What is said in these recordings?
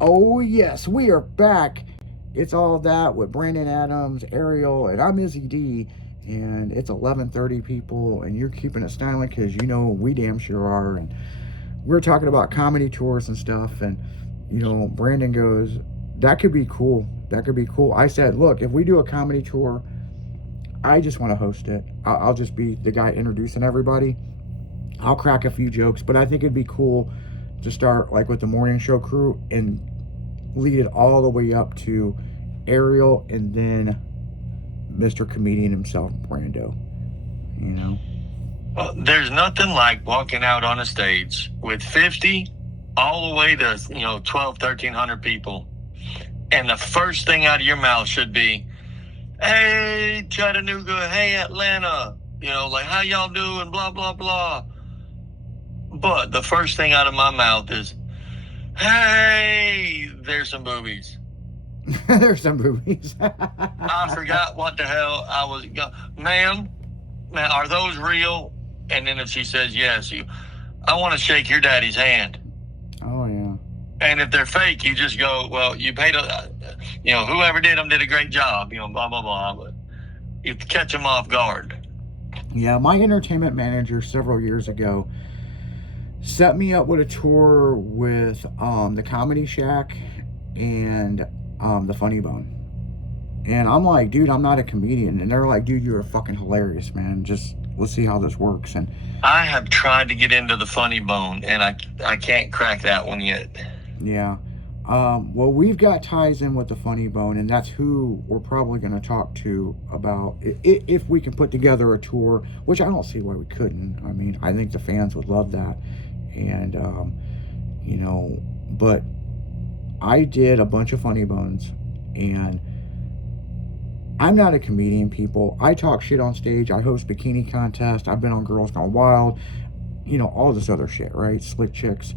Oh, yes, we are back. It's all that with Brandon Adams, Ariel, and I'm Izzy D. And it's 11:30, people, and you're keeping it styling because you know we damn sure are. And we're talking about comedy tours and stuff. And Brandon goes, "That could be cool. That could be cool." I said, "Look, if we do a comedy tour, I just want to host it. I'll just be the guy introducing everybody. I'll crack a few jokes, but I think it'd be cool to start like with the morning show crew and lead it all the way up to Ariel and then Mr. Comedian himself, Brando. You know? Well, there's nothing like walking out on a stage with 50 all the way to, 12, 1,300 people. And the first thing out of your mouth should be, "Hey, Chattanooga, hey, Atlanta, like how y'all doing, blah, blah, blah." But the first thing out of my mouth is, "Hey, there's some boobies." There's some movies. I forgot what the hell I was Ma'am, are those real? And then if she says yes, I want to shake your daddy's hand. Oh, yeah. And if they're fake, you just go, "Well, you paid, whoever did them did a great job, blah, blah, blah." But you catch them off guard. Yeah, my entertainment manager several years ago set me up with a tour with the Comedy Shack and the Funny Bone. And I'm like, "Dude, I'm not a comedian." And they're like, "Dude, you're fucking hilarious, man. Just let's see how this works." And I have tried to get into the Funny Bone, and I can't crack that one yet. yeah. Well, we've got ties in with the Funny Bone, and that's who we're probably going to talk to about if we can put together a tour, which I don't see why we couldn't. I mean, I think the fans would love that. And, but I did a bunch of Funny Bones, and I'm not a comedian, people. I talk shit on stage. I host bikini contests. I've been on Girls Gone Wild, all this other shit, right? Slick Chicks.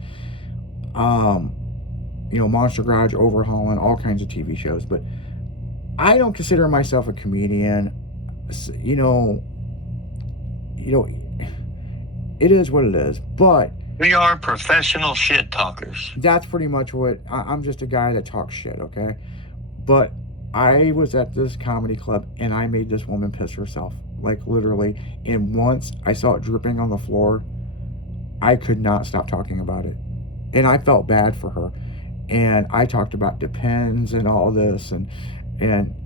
Monster Garage, Overhauling, all kinds of TV shows. But I don't consider myself a comedian. It is what it is. But we are professional shit talkers. That's pretty much what I'm just a guy that talks shit, okay? But I was at this comedy club and I made this woman piss herself, like literally. And once I saw it dripping on the floor, I could not stop talking about it. And I felt bad for her. And I talked about Depends and all this, and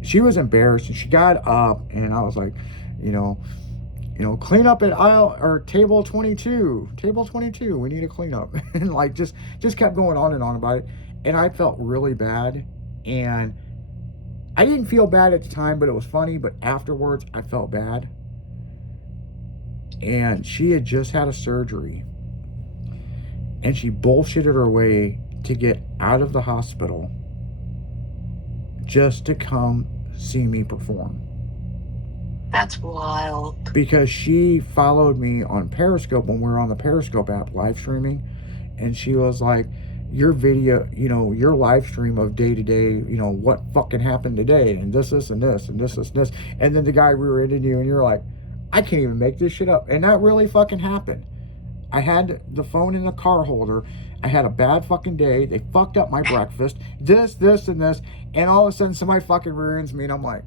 she was embarrassed, and she got up, and I was like, clean up at aisle or table 22, we need a cleanup. And like just kept going on and on about it. And I felt really bad, and I didn't feel bad at the time, but it was funny. But afterwards I felt bad. And she had just had a surgery, and she bullshitted her way to get out of the hospital just to come see me perform. That's wild. Because she followed me on Periscope when we were on the Periscope app live streaming, and she was like, "Your video, your live stream of day to day, what fucking happened today, and this, and this, and this, and this." And then the guy rear-ended you, and you're like, "I can't even make this shit up." And that really fucking happened. I had the phone in the car holder. I had a bad fucking day. They fucked up my breakfast. This, and this. And all of a sudden, somebody fucking rear-ends me, and I'm like,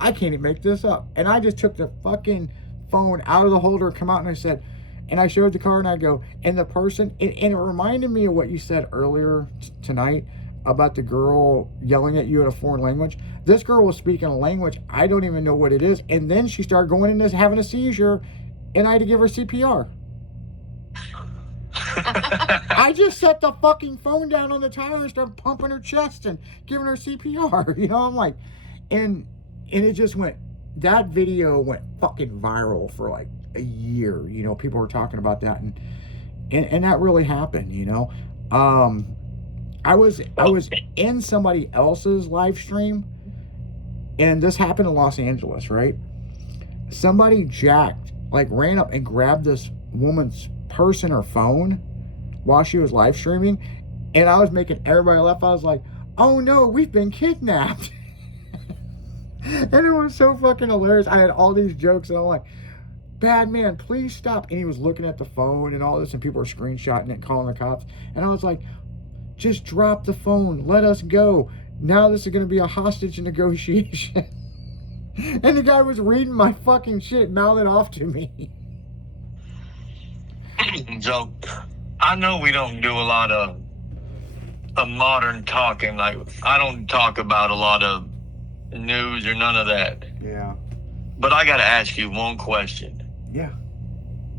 I can't even make this up. And I just took the fucking phone out of the holder, come out, and I said, and I showed the car, and I go, and the person, and it reminded me of what you said earlier tonight about the girl yelling at you in a foreign language. This girl was speaking a language I don't even know what it is, and then she started going into having a seizure, and I had to give her CPR. I just set the fucking phone down on the tire and started pumping her chest and giving her CPR. I'm like, and it just went, that video went fucking viral for like a year. People were talking about that, and that really happened. I was in somebody else's live stream, and this happened in Los Angeles, right? Somebody ran up and grabbed this woman's purse and her phone while she was live streaming, and I was making everybody laugh. I was like, "Oh no, we've been kidnapped." And it was so fucking hilarious. I had all these jokes, and I'm like, "Bad man, please stop." And he was looking at the phone and all this, and people were screenshotting it and calling the cops. And I was like, Just drop the phone. Let us go. Now this is going to be a hostage negotiation. And the guy was reading my fucking shit, mouthing off to me. So, I know we don't do a lot of modern talking. Like, I don't talk about a lot of news or none of that. Yeah. But I got to ask you one question. Yeah.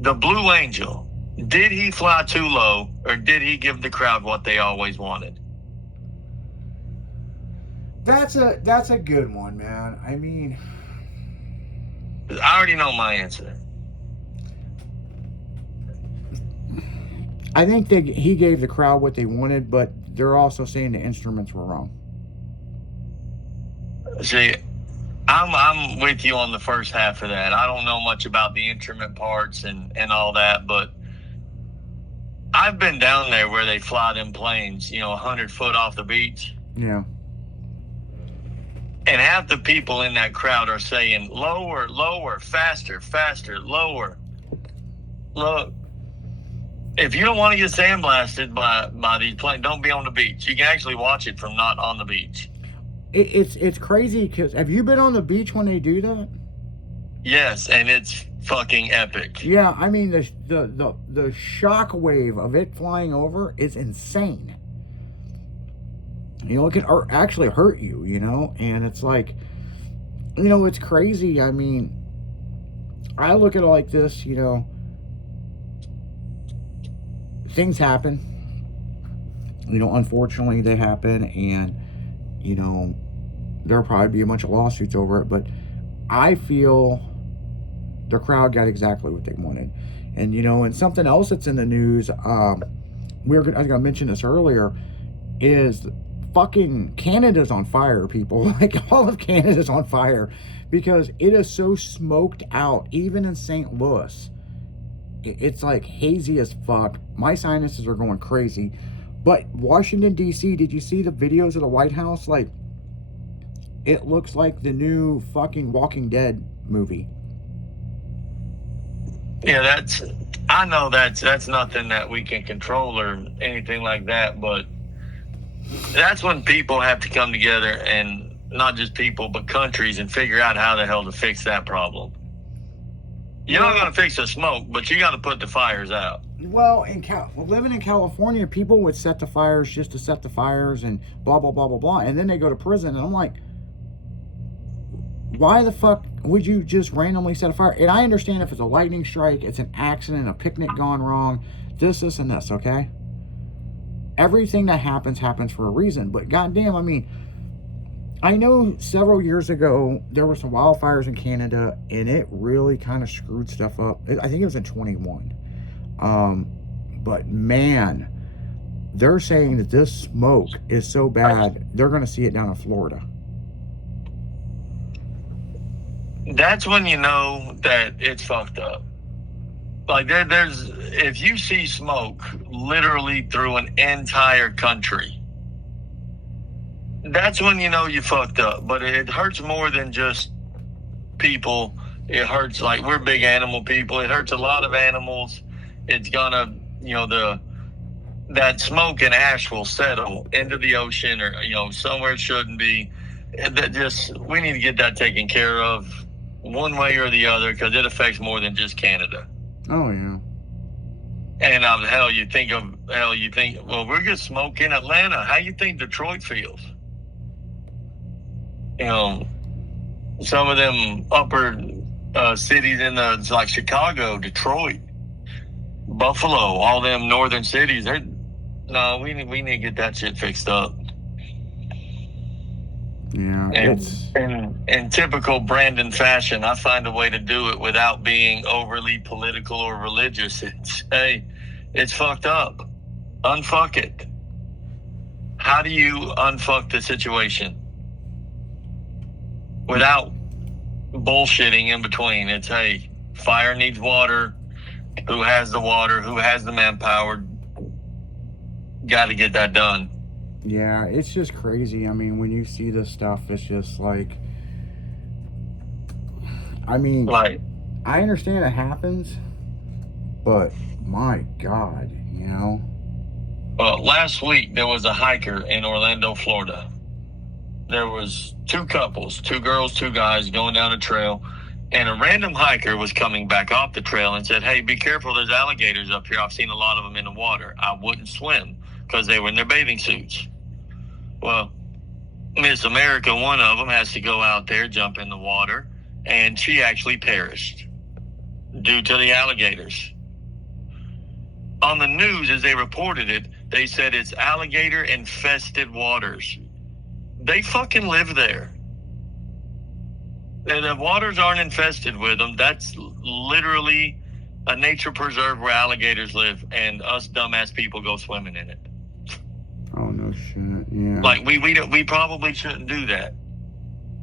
The Blue Angel, did he fly too low, or did he give the crowd what they always wanted? That's a good one, man. I mean, I already know my answer. I think he gave the crowd what they wanted, but they're also saying the instruments were wrong. See, I'm with you on the first half of that. I don't know much about the instrument parts and all that, but I've been down there where they fly them planes, 100 foot off the beach. Yeah. And half the people in that crowd are saying, lower, lower, faster, faster, lower. Look, if you don't want to get sandblasted by these planes, don't be on the beach. You can actually watch it from not on the beach. It's crazy because have you been on the beach when they do that? Yes, and it's fucking epic. Yeah, I mean the shock wave of it flying over is insane. It can actually hurt you, and it's like, it's crazy. I mean, I look at it like this, things happen, unfortunately they happen, and, there'll probably be a bunch of lawsuits over it, but I feel the crowd got exactly what they wanted. And, and something else that's in the news, I was going to mention this earlier, is fucking Canada's on fire, people. Like, all of Canada's on fire because it is so smoked out. Even in St. Louis, it's like hazy as fuck. My sinuses are going crazy. But Washington, D.C., did you see the videos of the White House? Like, it looks like the new fucking Walking Dead movie. Yeah, I know that's nothing that we can control or anything like that, but that's when people have to come together, and not just people, but countries, and figure out how the hell to fix that problem. You're not going to fix the smoke, but you got to put the fires out. Well, living in California, people would set the fires just to set the fires and blah, blah, blah, blah, blah. And then they go to prison. And I'm like, why the fuck would you just randomly set a fire? And I understand if it's a lightning strike, it's an accident, a picnic gone wrong, this, and this, okay? Everything that happens for a reason. But goddamn, I mean, I know several years ago there were some wildfires in Canada, and it really kind of screwed stuff up. I think it was in 21. But man, they're saying that this smoke is so bad, they're going to see it down in Florida. That's when you know that it's fucked up. Like, if you see smoke literally through an entire country, that's when you know you fucked up. But it hurts more than just people. It hurts, like, we're big animal people. It hurts a lot of animals. It's gonna, that smoke and ash will settle into the ocean, or, somewhere it shouldn't be. We need to get that taken care of one way or the other, because it affects more than just Canada. Oh, yeah. And you think, well, we're just smoke in Atlanta. How you think Detroit feels? Some of them upper cities like Chicago, Detroit, Buffalo, all them northern cities. We need to get that shit fixed up. Yeah, and in typical Brandon fashion, I find a way to do it without being overly political or religious. It's fucked up. Unfuck it. How do you unfuck the situation without bullshitting in between? It's, hey, fire needs water. Who has the water? Who has the manpower? Got to get that done. Yeah, it's just crazy. I mean, when you see this stuff, it's just like, I mean, I understand it happens, but my God, Well, last week there was a hiker in Orlando, Florida. There was two couples, two girls, two guys going down a trail, and a random hiker was coming back off the trail and said, "Hey, be careful, there's alligators up here. I've seen a lot of them in the water." I wouldn't swim because they were in their bathing suits. Well, Miss America, one of them, has to go out there, jump in the water, and she actually perished due to the alligators. On the news, as they reported it, they said it's alligator infested waters. They fucking live there. And the waters aren't infested with them. That's literally a nature preserve where alligators live, and us dumbass people go swimming in it. Oh no shit. Yeah. Like we probably shouldn't do that.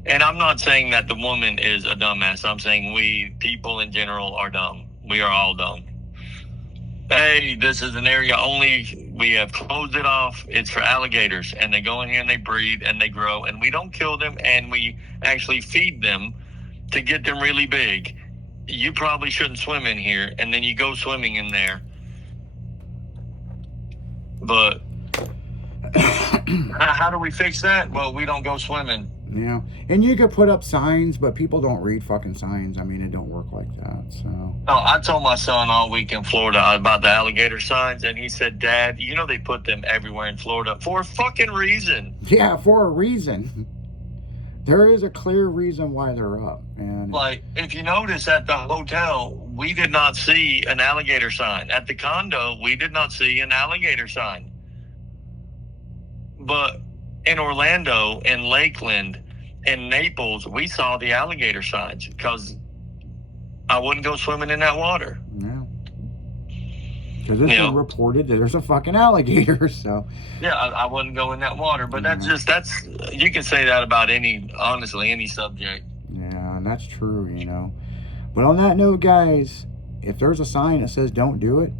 And I'm not saying that the woman is a dumbass. I'm saying we people in general are dumb. We are all dumb. Hey, this is an area only. We have closed it off. It's for alligators, and they go in here and they breed and they grow, and we don't kill them, and we actually feed them to get them really big. You probably shouldn't swim in here, and then you go swimming in there. But how do we fix that? Well, we don't go swimming. Yeah, and you could put up signs, but people don't read fucking signs. I mean, it don't work like that. So. Oh, I told my son all week in Florida about the alligator signs, and he said, "Dad, you know they put them everywhere in Florida for a fucking reason." Yeah, for a reason. There is a clear reason why they're up, and like if you notice at the hotel, we did not see an alligator sign. At the condo, we did not see an alligator sign. But in Orlando, in Lakeland, in Naples, we saw the alligator signs because I wouldn't go swimming in that water. yeah, because it's been reported that there's a fucking alligator. So yeah, I wouldn't go in that water. But that's you can say that about honestly any subject. Yeah, and that's true, you know. But on that note, guys, if there's a sign that says don't do it,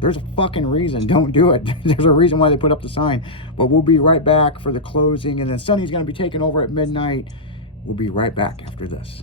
there's a fucking reason. Don't do it. There's a reason why they put up the sign. But we'll be right back for the closing, and then Sonny's going to be taking over at midnight. We'll be right back after this.